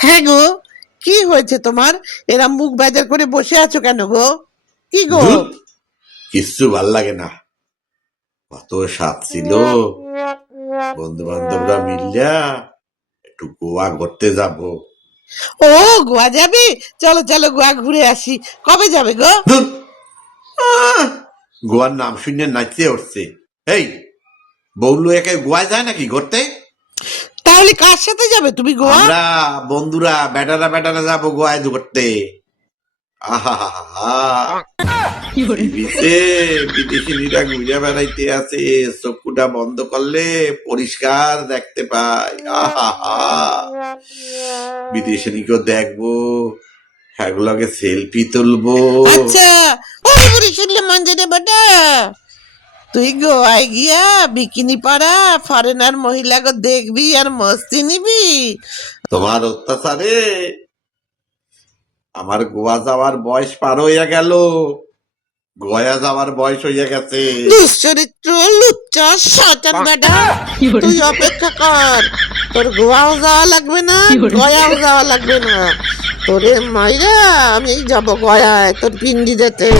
হ্যাঁ গো, কি হয়েছে তোমার? এরা মুখ বাজার করে বসে আছো কেন গো? কি গো? ধুত, কিচ্ছু ভাল লাগে না। কত স্বাদ ছিল বন্ধু বান্ধবরা মিললা একটু গোয়া ঘুরতে যাব। ও, গোয়া যাবে? চলো চলো গোয়া ঘুরে আসি। কবে যাবে গো? ধুত, আহ, গোয়ার নাম শুনে নাচতে উঠছে। এই, বৌলু একে গোয়া যায় নাকি ঘুরতে? তাহলে কার সাথে যাবে তুমি গোয়া? আমরা বন্ধুরা বেটারা বেটারা যাবো গোয়ায় ঘুরতে। আহা বিদেশে বিদেশিনীরা ঘুরে বেড়াইতে আছে, চক্ষুটা বন্ধ করলে পরিষ্কার দেখতে পাই। আহা বিদেশিনীকেও দেখবো, সেগুলোকে সেলফি তুলবো। আচ্ছা, ওরে ওরে শুনলে মঞ্জুরে বেটা, তুই গোয়ায় গিয়া বিকিনি পরা ফরেনার মহিলাকে দেখবি আর মস্তি নিবি? তোমার অত্যাচারে আমার গোয়া যাওয়ার বয়স পার হইয়া গেল, গোয়া যাওয়ার বয়স হইয়া গেছে। দুশ্চরিত্র, লুচ্চা, শয়তান বেটা, তুই অপেক্ষা কর। তোর গোয়াও যাওয়া লাগবে না, গয়াও যাওয়া লাগবে না। তোরে মাইরা আমি যাব গয়ায় তোর পিন্ডি দিতে।